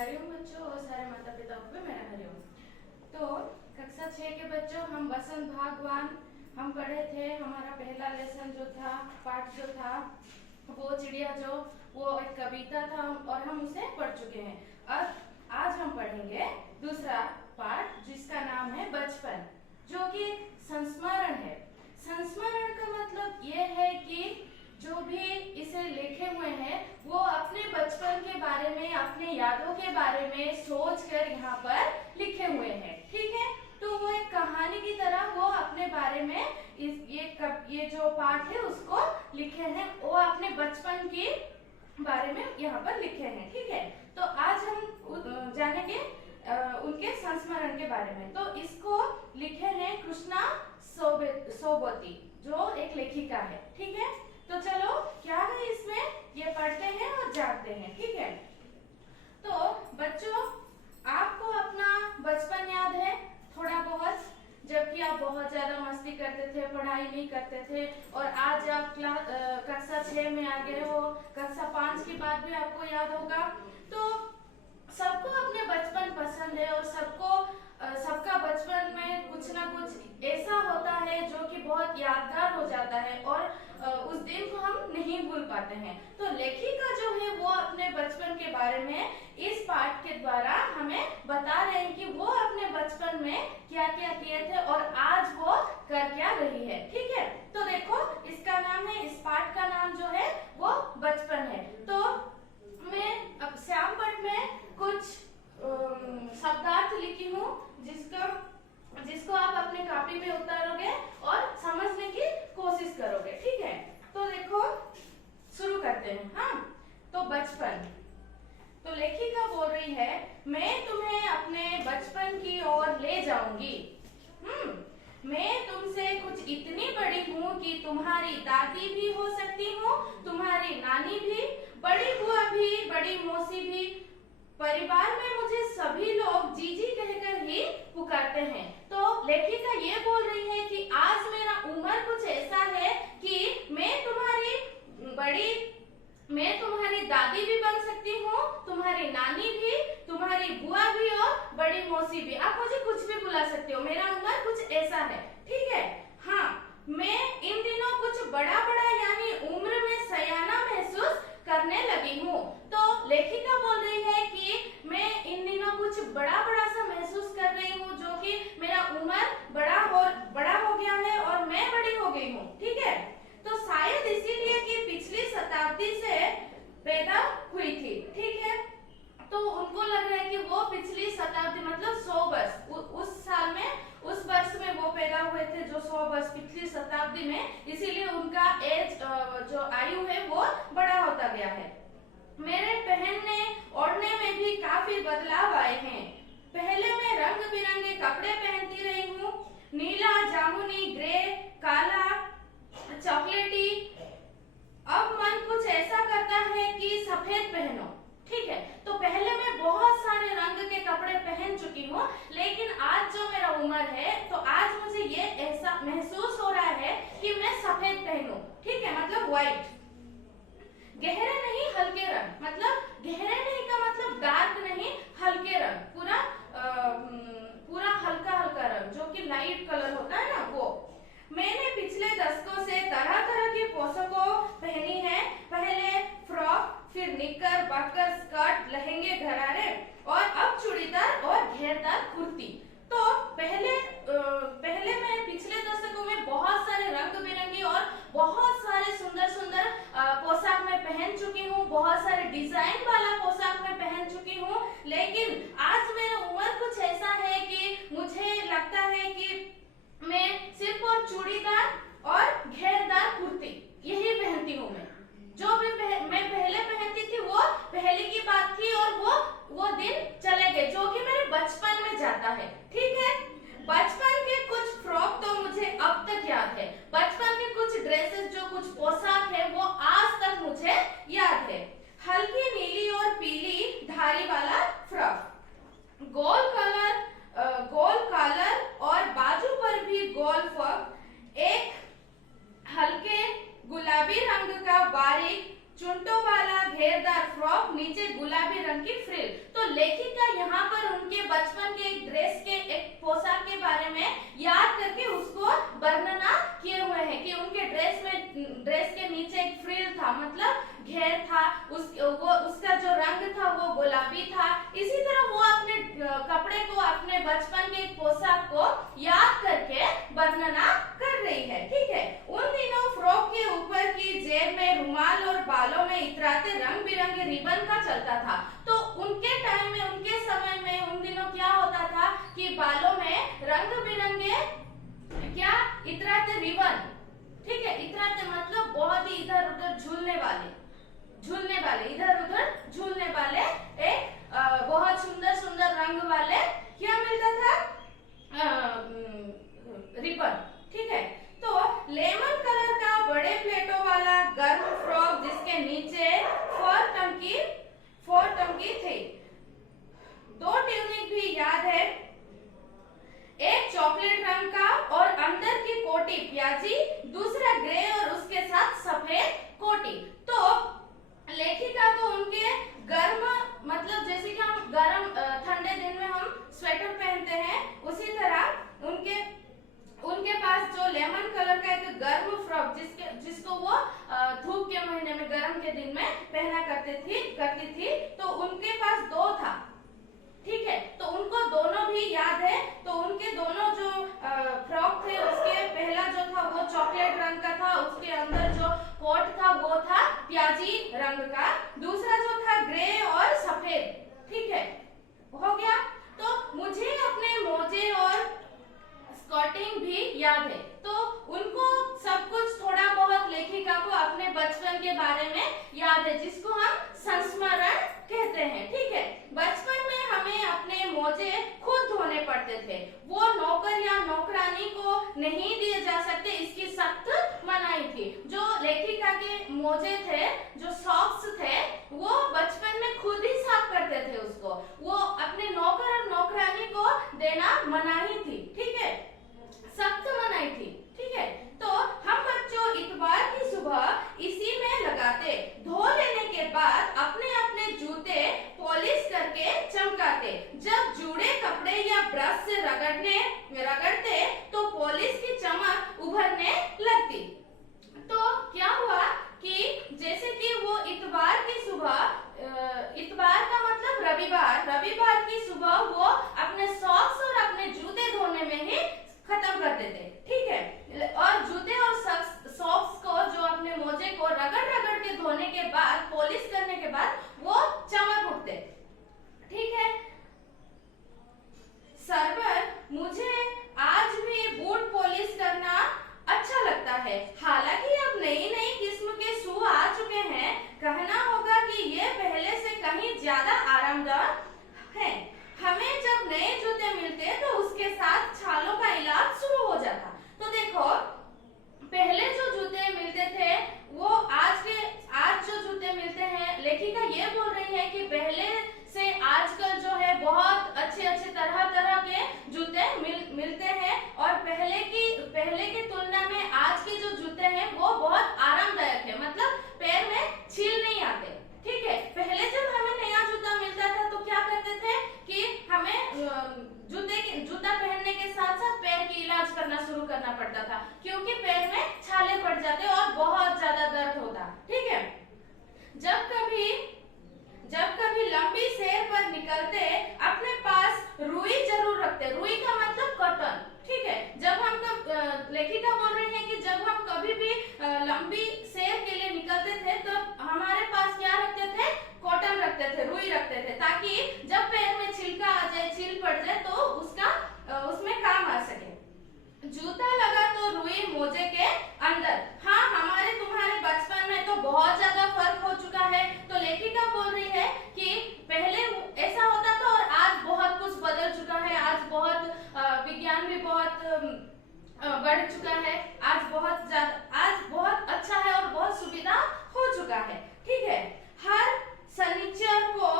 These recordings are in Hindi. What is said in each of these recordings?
हरिओम बच्चों और सारे माता पिता को भी मेरा हरिओम। तो कक्षा 6 के बच्चों, हम बसंत भागवान हम पढ़े थे। हमारा पहला लेसन जो था, पाठ जो था वो चिड़िया, जो वो एक कविता था और हम उसे पढ़ चुके हैं। अब आज हम पढ़ेंगे दूसरा पाठ जिसका नाम है बचपन, जो कि संस्मरण है। संस्मरण का मतलब ये है कि जो भी इसे लिखे हुए हैं वो अपने बचपन के बारे में, अपने यादों के बारे में सोचकर यहाँ पर लिखे हुए हैं। ठीक है, तो वो एक कहानी की तरह वो अपने बारे में ये जो पाठ है उसको लिखे हैं, वो अपने बचपन के बारे में यहाँ पर लिखे हैं। ठीक है, तो आज हम जानेंगे उनके संस्मरण के बारे में। तो इसको लिखे हैं कृष्णा सोबती, जो एक लेखिका है। ठीक है, तो चलो क्या है इसमें ये पढ़ते हैं और जानते हैं। ठीक है, तो बच्चों आपको अपना बचपन याद है थोड़ा बहुत, जबकि आप बहुत ज्यादा मस्ती करते थे, पढ़ाई नहीं करते थे, और आज आप कक्षा 6 में आ गए हो, कक्षा 5 की बात भी आपको याद होगा। तो सबको अपने बचपन पसंद है और सबका बचपन में कुछ ना कुछ ऐसा होता है जो कि बहुत यादगार हो जाता है और उस दिन को हम नहीं भूल पाते हैं। तो लेखिका जो है वो अपने बचपन के बारे में इस पाठ के द्वारा हमें बता रहे हैं कि वो अपने बचपन में क्या क्या किए थे और आज वो कर क्या रही है। ठीक है, तो देखो इसका नाम है, इस पाठ का नाम जो है वो बचपन है। तो मैं अब श्याम पट में कुछ शब्दार्थ लिखी हूँ जिसको आप अपने कॉपी में उतारोगे और समझने की कोशिश करोगे। ठीक है, तो देखो शुरू करते हैं। हाँ, तो बचपन, तो लेखिका बोल रही है, मैं तुम्हें अपने बचपन की ओर ले जाऊंगी। मैं तुमसे कुछ इतनी बड़ी हूँ कि तुम्हारी दादी भी हो सकती हूँ, तुम्हारी नानी भी, बड़ी बुआ भी, बड़ी मौसी भी। परिवार में मुझे सभी लोग जीजी कहकर ही पुकारते हैं। तो लेखिका ये बोल रही है कि आज मेरा उम्र कुछ ऐसा है कि मैं तुम्हारी दादी भी बन सकती हूँ, तुम्हारी नानी भी, तुम्हारी बुआ भी और बड़ी मौसी भी। आप मुझे कुछ भी बुला सकते हो, मेरा उम्र कुछ ऐसा है। ठीक है, हाँ, मैं इन दिनों कुछ बड़ा यानी उम्र में सयाना महसूस करने लगी हूँ। तो लेखिका बोल रही है कि मैं इन दिनों कुछ बड़ा सा महसूस कर रही हूँ, जो कि मेरा उम्र बड़ा हो गया है और मैं बड़ी हो गई हूँ। ठीक है, तो शायद इसीलिए कि पिछली शताब्दी से पैदा हुई थी। ठीक है, तो उनको लग रहा है कि वो पिछली शताब्दी मतलब 100 वर्ष उस साल में, उस वर्ष में वो पैदा हुए थे, जो 100 वर्ष पिछली शताब्दी में, इसीलिए उनका एज जो आयु है वो बड़ा होता गया है। मेरे पहनने ओढ़ने में भी काफी बदलाव आए हैं। पहले मैं रंग बिरंगे कपड़े पहनती रही हूँ, नीला, जामुनी, ग्रे, काला, चॉकलेटी। अब मन कुछ ऐसा करता है कि सफेद पहनो। ठीक है, तो पहले मैं बहुत सारे रंग के कपड़े पहन चुकी हूँ, लेकिन आज जो मेरा उम्र है तो आज मुझे ये ऐसा महसूस हो रहा है कि मैं सफेद पहनूं। ठीक है, मतलब व्हाइट। गहरे नहीं हल्के रंग, मतलब गहरे नहीं का मतलब डार्क नहीं, हल्के रंग, पूरा हल्का रंग, जो कि लाइट कलर होता है ना, वो। मैंने पिछले दशकों से तरह के पोशाकों पहनी है। पहले फ्रॉक, फिर निकर, बकर, स्कर्ट, लहंगे, घरारे, और अब चूड़ीदार और घेरदार कुर्ती। तो पहले मैं पिछले दशकों में बहुत सारे रंग बिरंगी और बहुत सारे सुंदर पोशाक में पहन चुकी हूँ, बहुत सारे डिजाइन वाला पोशाक में पहन चुकी हूँ, लेकिन आज मेरा उम्र कुछ ऐसा है कि मुझे लगता है कि मैं सिर्फ और चूड़ीदार और घेरदार कुर्ती यही पहनती हूँ। मैं जो भी मैं पहले पहनती थी वो पहले की बात थी और वो दिन चले गए, जो कि मेरे बचपन में जाता है। ठीक है, बचपन के कुछ फ्रॉक तो मुझे अब तक याद है, बचपन के कुछ ड्रेसेस, जो कुछ पोशाक है वो आज तक मुझे याद है। हल्की नीली और पीली लेखिका यहाँ पर उनके बचपन के एक ड्रेस के एक पोशाक के बारे में याद करके उसको वर्णना किए हुए हैं कि उनके ड्रेस के नीचे एक फ्रिल था, मतलब घेर था, उसका जो रंग था वो गुलाबी था। इसी तरह वो अपने कपड़े को, अपने बचपन के पोशाक को याद करके वर्णना कर रही है। ठीक है, उन दिनों फ्रॉक के ऊपर की जेब में रुमाल और बालों में इतराते रंग बिरंगे रिबन का चलता था। तो उनके टाइम में, उनके समय में, उन दिनों क्या होता था कि बालों में रंग बिरंगे क्या इतराते रिबन, ठीक है, इतराते मतलब बहुत ही इधर उधर झूलने वाले इधर उधर झूलने वाले एक बहुत सुंदर सुंदर रंग वाले क्या मिलता था, रिबन। ठीक है, तो लेमन कलर का बड़े प्लेटों वाला गर्म फ्रॉक जिसके नीचे फोर टंकी थी। 2 ट्यूनिक भी याद है, एक चॉकलेट रंग का और अंदर की कोटी प्याजी, दूसरा ग्रे और उसके साथ सफेद कोटी। तो लेखिका को उनके गर्म, मतलब जैसे कि हम गर्म ठंडे दिन में हम स्वेटर पहनते हैं, उसी तरह उनके पास जो लेमन कलर का एक गर्म फ्रॉक जिसको वो धूप के महीने में, गर्म के दिन में पहना करती थी, तो उनके पास 2 था। ठीक है, तो उनको दोनों भी याद है। तो उनके दोनों जो फ्रॉक थे, उसके पहला जो था वो चॉकलेट रंग का था, उसके अंदर जो कोट था वो था प्याजी रंग का, दूसरा जो था ग्रे और सफेद। ठीक है, हो गया। तो मुझे अपने मोजे और स्कर्टिंग भी याद है। तो उनको सब कुछ थोड़ा बहुत लेखिका को अपने बचपन के बारे में याद है, जिसको हम संस्मरण कहते हैं। ठीक है, बचपन में हमें अपने मोजे खुद धोने पड़ते थे, वो नौकर या नौकरानी को नहीं दिए जा सकते, इसकी सख्त मनाही थी। जो लेखिका के मोजे थे, जो सॉक्स थे, वो बचपन में खुद ही साफ करते थे, उसको वो अपने नौकर और नौकरानी को देना मनाही थी। ठीक है, सख्त मनाही थी। ठीक है, तो हम बच्चों इतवार की सुबह इसी में लगाते, धो लेने के बाद अपने अपने जूते पॉलिश करके चमकाते। जब जूड़े कपड़े या ब्रश से रगड़ते तो पॉलिश की चमक उभरने लगती। तो क्या हुआ कि जैसे कि वो इतवार की सुबह, इतवार का मतलब रविवार की सुबह वो अपने सॉक्स और अपने जूते धोने में ही खत्म कर देते। ठीक है, और जूते और सॉक्स को, जो अपने मोजे को रगड़ के धोने के बाद, पॉलिश करने के बाद वो चमक उठते। ठीक है, सरवर, मुझे आज भी बूट पॉलिश करना अच्छा लगता है। हालांकि अब नई किस्म के शू आ चुके हैं, कहना होगा कि ये पहले से कहीं ज्यादा आरामदायक हैं। हमें जब नए जूते मिलते तो उसके साथ छालों का इलाज शुरू हो जाता। तो देखो, पहले जो जूते मिलते थे वो आज जो जूते मिलते हैं, लेखिका ये बोल रही है कि पहले से आजकल जो है बहुत अच्छे तरह के जूते मिलते हैं, और पहले की तुलना में आज के जो जूते हैं वो बहुत आरामदायक है, मतलब पैर में छील नहीं आते। ठीक है, पहले जब हमें नया जूता मिलता था तो क्या करते थे कि हमें जूता पहनने के साथ साथ पैर की इलाज करना शुरू करना पड़ता था, क्योंकि पैर में छाले पड़ जाते और बहुत ज्यादा दर्द होता। ठीक है, जब कभी लंबी सैर पर निकलते अपने पास रुई जरूर रखते। रुई का मतलब कॉटन। ठीक है, जब हम लेखिका बोल रही है कि जब हम कभी भी लंबी सैर के लिए निकलते थे तो हमारे पास क्या रखते थे, कॉटन रखते थे, रुई रखते थे, ताकि जब पैर में छिलका आ जाए, छील पड़ जाए तो उसमें काम आ सके। जूता लगा तो रुई मोजे के अंदर। हाँ, हमारे तुम्हारे बचपन में तो बहुत ज्यादा फर्क हो चुका है। तो लेखिका बोल रही है कि पहले ऐसा होता था और आज बहुत कुछ बदल चुका है। आज बहुत विज्ञान भी बहुत बढ़ चुका है। आज बहुत अच्छा है और बहुत सुविधा हो चुका है। ठीक है, हर शनिचर को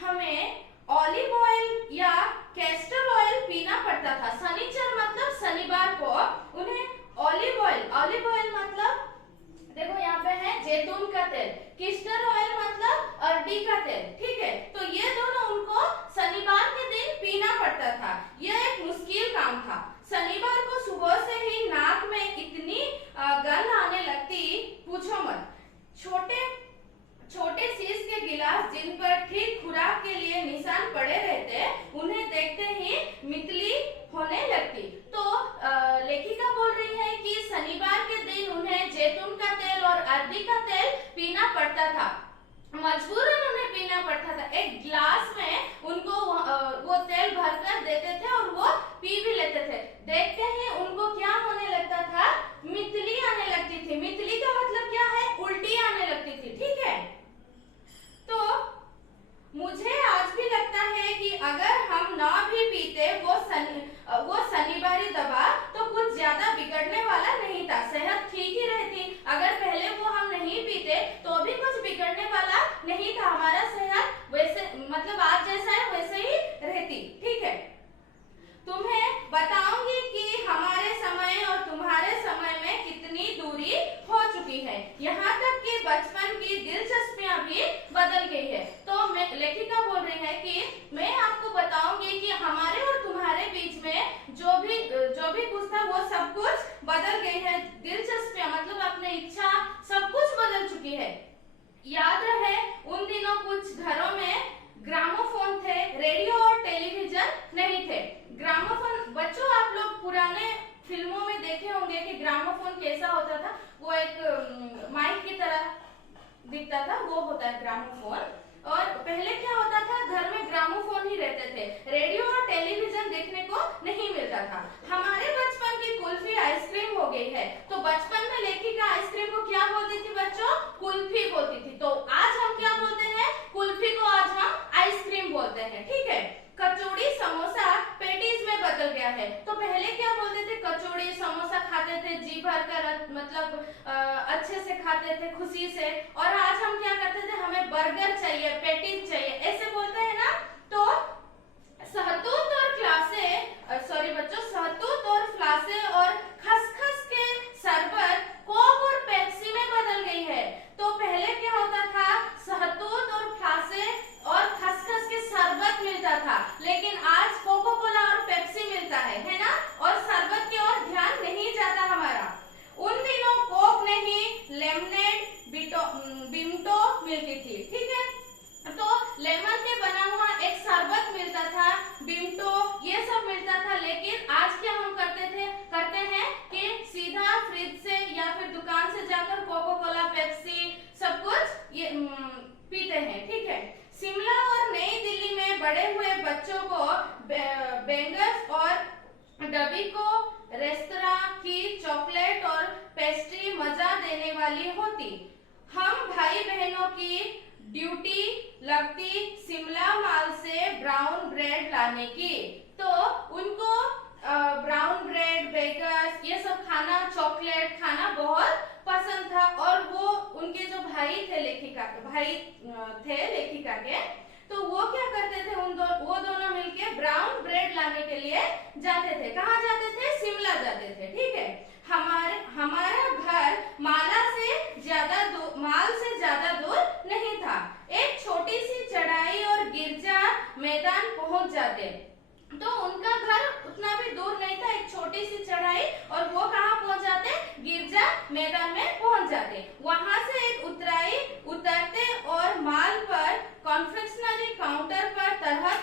हमें ऑलिव ऑयल या कैस्टर ऑयल पीना पड़ता था। शनिचर मतलब शनिवार को उन्हें ऑलिव ऑयल मतलब देखो यहाँ पे है जैतून का तेल, कैस्टर ऑयल मतलब अरंडी का तेल। ठीक है, तो ये दोनों उनको कि मैं आपको बताऊंगी कि हमारे और तुम्हारे बीच में जो भी कुछ था वो सब कुछ बदल गई है। दिलचस्पियां मतलब अपनी इच्छा सब कुछ बदल चुकी है। याद रहे उन दिनों कुछ घरों में ग्रामोफोन थे, रेडियो और टेलीविजन नहीं थे। ग्रामोफोन बच्चों आप लोग पुराने फिल्मों में देखे होंगे कि ग्रामोफोन कैसा होता था। वो एक माइक की तरह दिखता था, वो होता है ग्रामोफोन। और पहले क्या होता था, घर में ग्रामोफोन ही रहते थे, रेडियो और टेलीविजन देखने को नहीं मिलता था। हमारे बचपन की कुल्फी आइसक्रीम हो गई है। तो बचपन में लेखिका आइसक्रीम को क्या बोलती थी बच्चों? कुल्फी बोलती थी। तो आज हम क्या बोलते हैं? कुल्फी को आज हम आइसक्रीम बोलते हैं। ठीक है। कचौड़ी समोसा पेटीज में बदल गया है। तो पहले क्या बोलते थे? कचौड़ी समोसा खाते थे जी भर कर, मतलब अच्छे से खाते थे खुशी से। और आज हम क्या करते थे? हमें बर्गर चाहिए, पेटीज चाहिए, ऐसे बोलते हैं ना। तो सहतूत और सहतूत और फ्लासे और खसखस के शरबत कोक और पेप्सी में बदल गई है। तो पहले क्या होता था? सहतूत और फ्लासे और खसखस के शरबत मिलता था, लेकिन आज कोको कोला और पेप्सी मिलता है ना। और शरबत की ओर ध्यान नहीं जाता हमारा। उन दिनों कोक नहीं, लेमनेड, बिमटो मिलती थी। ठीक है। तो लेमन के बना हुआ एक शरबत मिलता था, बिमटो, ये सब मिलता था। लेकिन आज क्या हम करते हैं कि सीधा फ्रिज से या फिर दुकान से जाकर कोको कोला, पेप्सी सब कुछ ये पीते हैं। ठीक है। शिमला और नई दिल्ली में बड़े हुए बच्चों को बेंगस और डबी को रेस्तरां की चॉकलेट और पेस्ट्री मजा देने वाली होती। हम भाई बहनों की ड्यूटी लगती शिमला माल से ब्राउन ब्रेड लाने की। तो उनको ब्राउन ब्रेड, बेगस, ये सब खाना, चॉकलेट खाना बहुत पसंद था। और वो उनके जो भाई थे लेखिका के, तो वो क्या करते थे? वो दोनों मिलके ब्राउन ब्रेड लाने के लिए जाते थे। कहाँ जाते थे? शिमला जाते थे। ठीक है। हमारा घर माल से ज्यादा दूर नहीं था। एक छोटी सी चढ़ाई और गिरजा मैदान पहुंच जाते। तो उनका घर उतना भी दूर नहीं था, एक छोटी सी चढ़ाई, और वो कहाँ पहुंच जाते? गिरजा मैदान में पहुंच जाते। वहां से एक उतरते और माल पर कॉन्फेक्शनरी काउंटर पर तरह